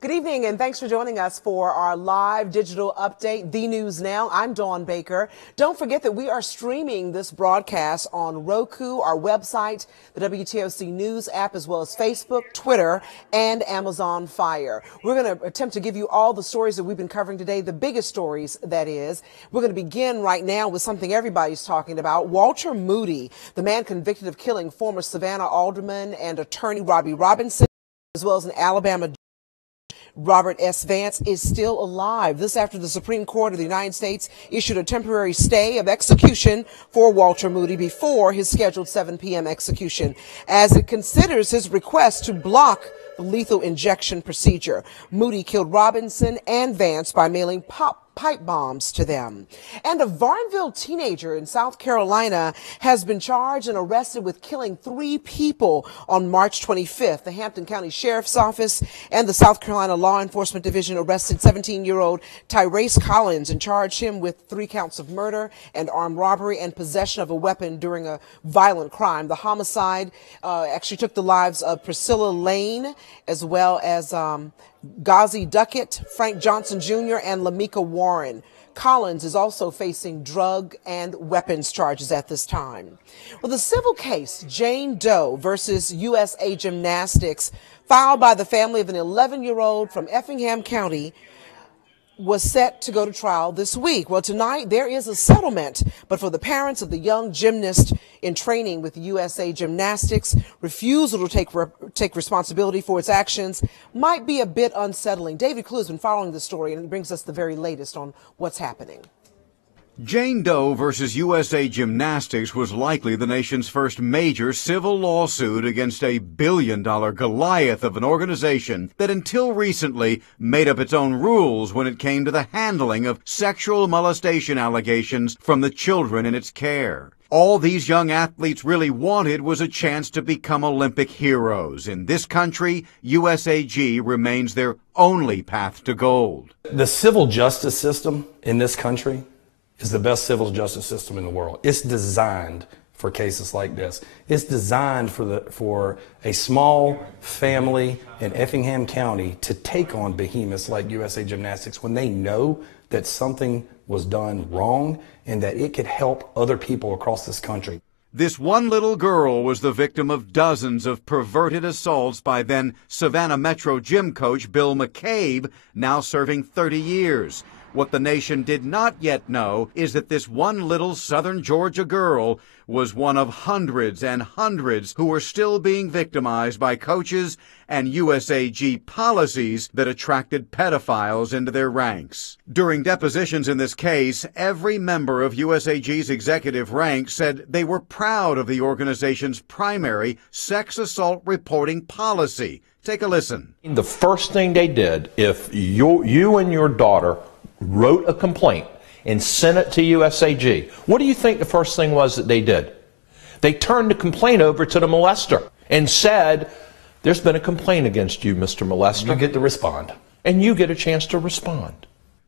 Good evening, and thanks for joining us for our live digital update, The News Now. I'm Dawn Baker. Don't forget that we are streaming this broadcast on Roku, our website, the WTOC News app, as well as Facebook, Twitter, and Amazon Fire. We're going to attempt to give you all the stories that we've been covering today, the biggest stories, that is. We're going to begin right now with something everybody's talking about. Walter Moody, the man convicted of killing former Savannah alderman and attorney Robbie Robinson, as well as an Alabama Robert S. Vance, is still alive. This after the Supreme Court of the United States issued a temporary stay of execution for Walter Moody before his scheduled 7 p.m. execution, as it considers his request to block the lethal injection procedure. Moody killed Robinson and Vance by mailing pipe bombs to them. And a Varnville teenager in South Carolina has been charged and arrested with killing 3 people on March 25th. The Hampton County Sheriff's Office and the South Carolina Law Enforcement Division arrested 17-year-old Tyrese Collins and charged him with 3 counts of murder and armed robbery and possession of a weapon during a violent crime. The homicide actually took the lives of Priscilla Lane, as well as Ghazi Duckett, Frank Johnson Jr., and Lamika Warren. Collins is also facing drug and weapons charges at this time. Well, the civil case, Jane Doe versus USA Gymnastics, filed by the family of an 11-year-old from Effingham County, was set to go to trial this week. Well, tonight there is a settlement, but for the parents of the young gymnast in training with USA Gymnastics, refusal to take responsibility for its actions might be a bit unsettling. David Clue has been following the story and brings us the very latest on what's happening. Jane Doe versus USA Gymnastics was likely the nation's first major civil lawsuit against a billion-dollar Goliath of an organization that until recently made up its own rules when it came to the handling of sexual molestation allegations from the children in its care. All these young athletes really wanted was a chance to become Olympic heroes. In this country, USAG remains their only path to gold. The civil justice system in this country is the best civil justice system in the world. It's designed for cases like this. It's designed for a small family in Effingham County to take on behemoths like USA Gymnastics when they know that something was done wrong and that it could help other people across this country. This one little girl was the victim of dozens of perverted assaults by then Savannah Metro gym coach Bill McCabe, now serving 30 years. What the nation did not yet know is that this one little southern Georgia girl was one of hundreds and hundreds who were still being victimized by coaches and USAG policies that attracted pedophiles into their ranks. During depositions in this case, every member of USAG's executive rank said they were proud of the organization's primary sex assault reporting policy. Take a listen. The first thing they did, if you and your daughter wrote a complaint and sent it to USAG, what do you think the first thing was that they did? They turned the complaint over to the molester and said, there's been a complaint against you, Mr. Molester. You get to respond. And you get a chance to respond.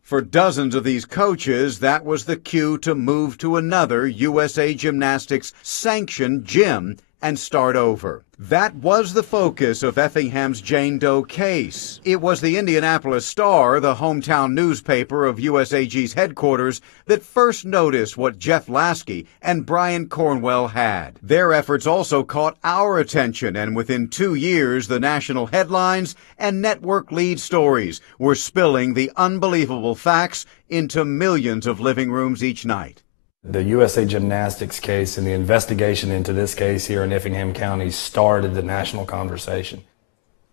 For dozens of these coaches, that was the cue to move to another USA Gymnastics sanctioned gym and start over. That was the focus of Effingham's Jane Doe case. It was the Indianapolis Star, the hometown newspaper of USAG's headquarters, that first noticed what Jeff Lasky and Brian Cornwell had. Their efforts also caught our attention, and within 2 years, the national headlines and network lead stories were spilling the unbelievable facts into millions of living rooms each night. The USA Gymnastics case and the investigation into this case here in Effingham County started the national conversation.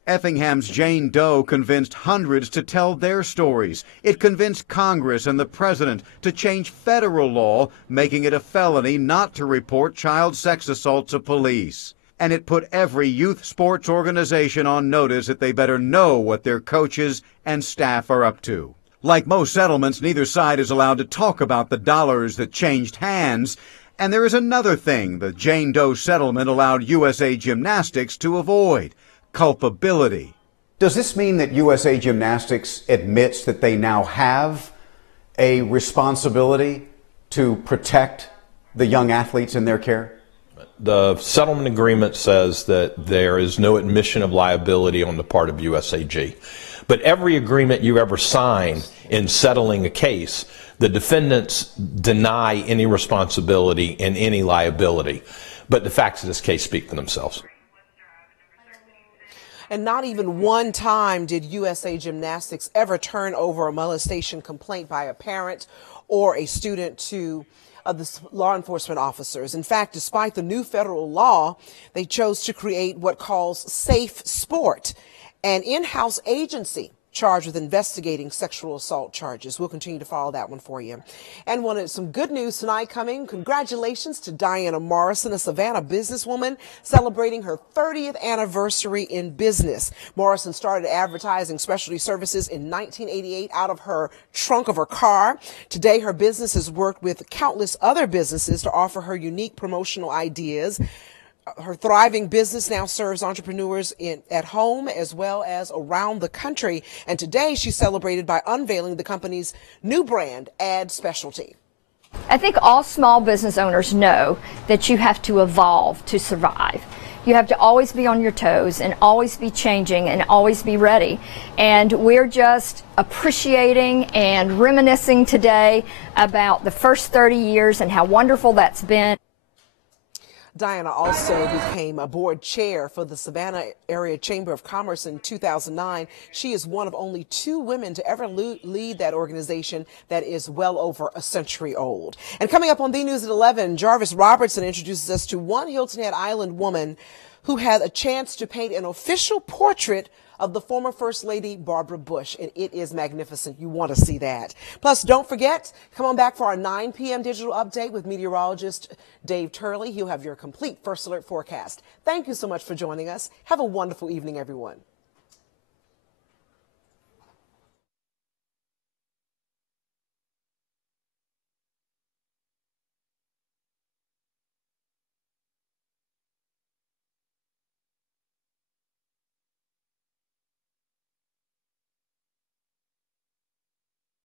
Effingham's Jane Doe convinced hundreds to tell their stories. It convinced Congress and the president to change federal law, making it a felony not to report child sex assault to police. And it put every youth sports organization on notice that they better know what their coaches and staff are up to. Like most settlements, neither side is allowed to talk about the dollars that changed hands. And there is another thing the Jane Doe settlement allowed USA Gymnastics to avoid: culpability. Does this mean that USA Gymnastics admits that they now have a responsibility to protect the young athletes in their care? The settlement agreement says that there is no admission of liability on the part of USAG. But every agreement you ever sign in settling a case, the defendants deny any responsibility and any liability. But the facts of this case speak for themselves. And not even one time did USA Gymnastics ever turn over a molestation complaint by a parent or a student to the law enforcement officers. In fact, despite the new federal law, they chose to create what calls Safe Sport, an in-house agency charged with investigating sexual assault charges. We'll continue to follow that one for you. And wanted some good news tonight coming. Congratulations to Diana Morrison, a Savannah businesswoman celebrating her 30th anniversary in business. Morrison started advertising specialty services in 1988 out of her trunk of her car. Today, her business has worked with countless other businesses to offer her unique promotional ideas. Her thriving business now serves entrepreneurs at home as well as around the country. And today she's celebrated by unveiling the company's new brand, Ad Specialty. I think all small business owners know that you have to evolve to survive. You have to always be on your toes and always be changing and always be ready. And we're just appreciating and reminiscing today about the first 30 years and how wonderful that's been. Diana also became a board chair for the Savannah Area Chamber of Commerce in 2009. She is one of only 2 women to ever lead that organization that is well over a century old. And coming up on the News at 11, Jarvis Robertson introduces us to one Hilton Head Island woman who had a chance to paint an official portrait of the former First Lady Barbara Bush, and it is magnificent. You want to see that. Plus, don't forget, come on back for our 9 p.m. digital update with meteorologist Dave Turley. He'll have your complete First Alert forecast. Thank you so much for joining us. Have a wonderful evening, everyone.